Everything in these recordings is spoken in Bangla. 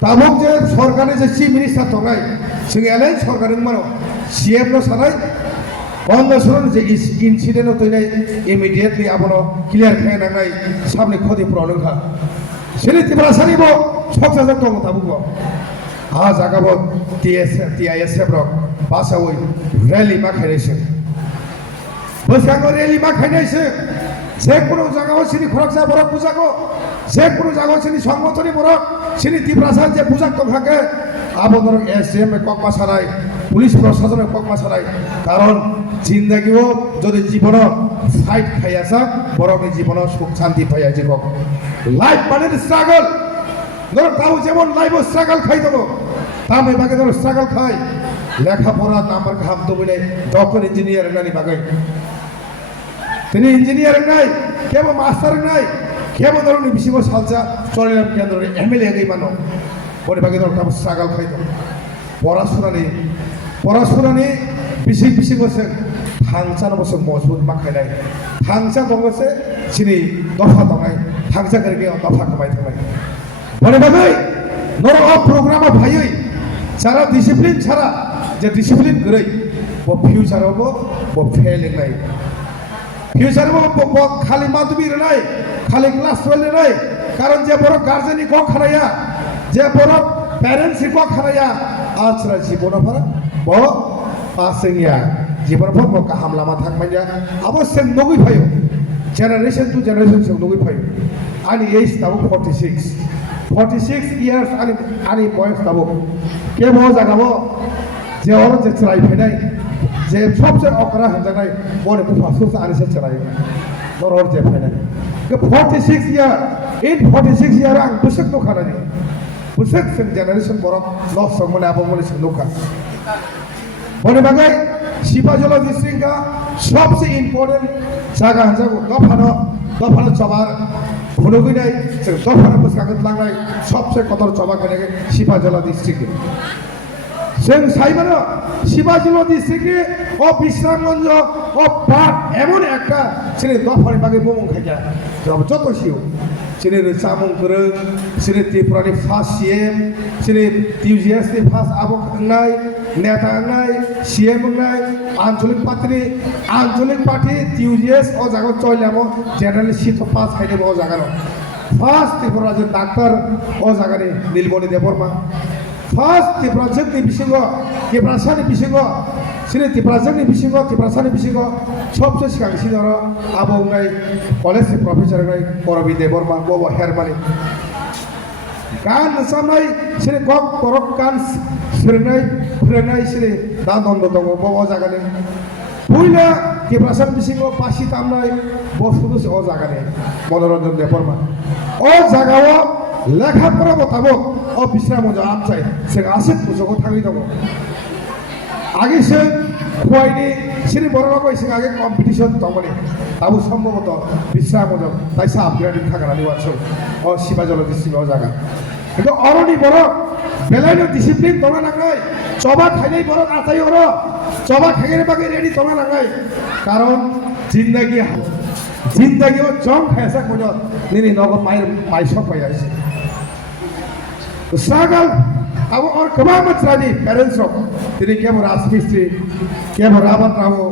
Tabok je sorkar je chief minister tongai sing elai sorkar mano CM no sanai on the surun je incident to immediately abono clear khain nangai samne khodi problem kha sini tibra sani bo choksa jak tong tabuk bo ha jaga bo TISF ro pasa oi rally ma khaise boskango rally ma khaise যে কোনো জায়গাও সিনি খরকসা বড় পূজাকো যে কোনো জায়গাও সিনি সংগঠনী বড় সিনি তিপ্রাসার যে পূজা তো থাকে আবদর এসএম ককমা সারাই পুলিশ প্রশাসনের ককমা সারাই কারণ জিন্দেগিও যদি জীবন ফাইট খাইয়াছা বড় জীবন সুখ শান্তি পাইয়াছে কক লাইফ মানে স্ট্রাগল ধর তাও যেমন লাইফ স্ট্রাগল খাই দেবো তামে বাগে ধর স্ট্রাগল খাই লেখাপড়া নাম্বার খাম তো বলে ডক্টর ইঞ্জিনিয়ার নানি বাগে তিনি ইঞ্জিনিয়ারিং নাই কেবল মাস্টারিং নাই কেবল ধরুন বিশিব সালচা চলিলাম কেন্দ্র এমএলএ গই মানো পরে বাকি ধর তাম স্ট্রাগল খাইতো পড়াশোনা নি বিশি বসে থাংচা বসে মজবুত মাখাইনাই থাংচা দংছে সিনি দফা দঙাই থাংচা করকে দফা কামাই থাকাই পরে বাকি নর প্রোগ্রামা ভাইই যারা ডিসিপ্লিন ছাড়া যে ডিসিপ্লিন গরই ও ফিউচারও ও ফেলিং নাই ফিউচার খালি মাধ্যমিক নাই খালি ক্লাস 12 নাই কারণ যে বড় গার্জেন ক খারাইয়া যে বড় প্যারেন্টস ক খারাইয়া আছরা জীবন পরা ব পাসিয়া জীবন পর ক হামলামা থাকমাইয়া অবশ্যই নগই ফাইও জেনারেশন টু জেনারেশন সব নগই ফাইও আনি এজ তাবো 46 ইয়ার্স আনি বয়স তাবো কে ব জাগাবো যে ওর যে চাই ফাইনাই যে সবচেয়ে অকরা হয়ে মনে ফাঁসুস আনিসে চালাই নরর যে ফাইনাল 46 ইয়ার ইন 46 ইয়ার আং বুসক তো খানানি বুসক সেন জেনারেশন বড় লস মানে আবং বলে সুন্দুকা মনে বাগাই শিবাজলা ডিস্ট্রিক্ট का सबसे इम्पोर्टेंट জায়গা জায়গা দফানো চবার ভুলগুই নাই দফানো বুসকাগত লাংলাই সবচেয়ে কতর চবা করে শিবাজলা ডিস্ট্রিক্ট সেন সাইবানো শিবাজলা ডিস্ট্রিক্টে ও বিশ্রামগঞ্জ ও পাট এমন একটা সিনে দফানি বাগে বমং খাইয়া যত শিও সিনে চামং করে সিনে ত্রিপুরানি ফার্স্ট সিএম সিনে টিউজিএসনি ফার্স্ট আবক নাই নেতা নাই সিএম নাই আঞ্চলিক পার্টি টিউজিএস ও জায়গা চলামো জেনারেল সিট পাস খাইতে ও জায়গা ফার্স্ট ত্রিপুরা যে ডাক্তার ও জায়গানি নীলমণি দেববর্মা ফার্স্ট ত্রিপুরাজोंनि बिसिंग ত্রিপুরাসাनि बिसिंग सिने ত্রিপুরাजोंनि बिसिंग ত্রিপুরাसानि बिसिंग सबसे सिगांसिन आरो आबौनाय कलेज प्रफेसर नाय करबि देबबर्मा बबो हेरमानि गान सामनाय सिने गक करक गान फोरोंनाय सिने दानदन्द दङ बबो जागानि पुइला ত্রিপুরাসাनि बिसिंग पासि तामनाय बसुदुस अ जागानि मनोरन्जन देबबर्मा अ जागाव लेखापড়া बताबो ও বিশ্রাম আমচাই সে আসিত পুজোকে থাকি দङ আগে সে খোয়াইনি সিনি বড় রকম সে আগে কম্পিটিশন দঙনি তাবো সম্ভবত বিশ্রাম তাই সা আপগ্রেডিং থাকানি ওয়াছো ও শিবাজল ডিস্ট্রিক্ট জায়গা কিন্তু অরনি বড় বেলাইনো ডিসিপ্লিন দঙা নাগাই চবা খাইনাই বড় আতাই ওর চবা খাইরে বাগে রেডি দঙা নাগাই কারণ জিন্দেগি ও জং খাইসা কোন নিনি নগ মাই সব পাই আছে struggle अब और कमाल मत राजी पेरेंट्स रो तेरे क्या वो राजमिस्त्री क्या वो रावण रावो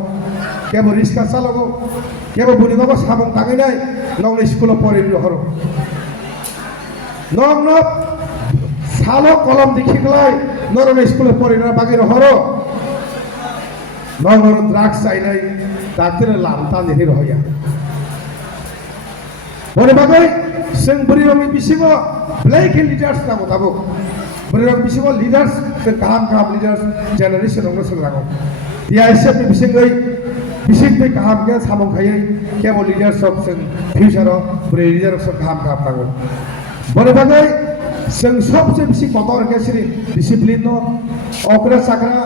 क्या वो रिश्ता चालको क्या वो बुनी बाबा सामंग तांगे नहीं नौने स्कूल पढ़े रहो नौ सालो कलम दिखी गलाई नौने स्कूल पढ़े ना बाकी रहो नंगोर ड्राग्स चाइनाय डाक्टर लामता नेहि रहया बरे बागै जों बोरैरंनि बिसिङाव ब्लेक लिडार्स नांगौ दाबो बोरैरं बिसिङाव लिडार्स जों गाहाम लिडार्स जेनेरेशनावनो सोंनांगौ DISF नि बिसिङै बिसिङै गाहाम गैया सामंखायै केबल लिडार्स अफ जों फिउचाराव बोरै लिडार्स अफ गाहाम नांगौ बरे बागै जों सबसे बिसिं मदर के सिरि डिसिप्लिन न अग्रा साग्रा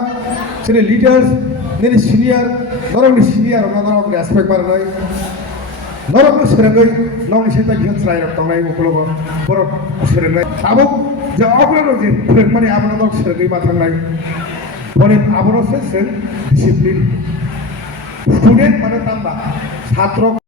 सिरि लिडार्स नेनि सिनियर नरंनि सिनियर नरंनि रेसपेक्ट बारनाय नरंनि सोरङै नंनि सेता गियान स्राय दंनाय मुखलबो बर सोरङै आबो जे अग्रा जे फोरोंमाने आबो नरं सोरङै मा थांनाय बने आबो से जों डिसिप्लिन स्टुडेन्ट माने ताम्बा छात्र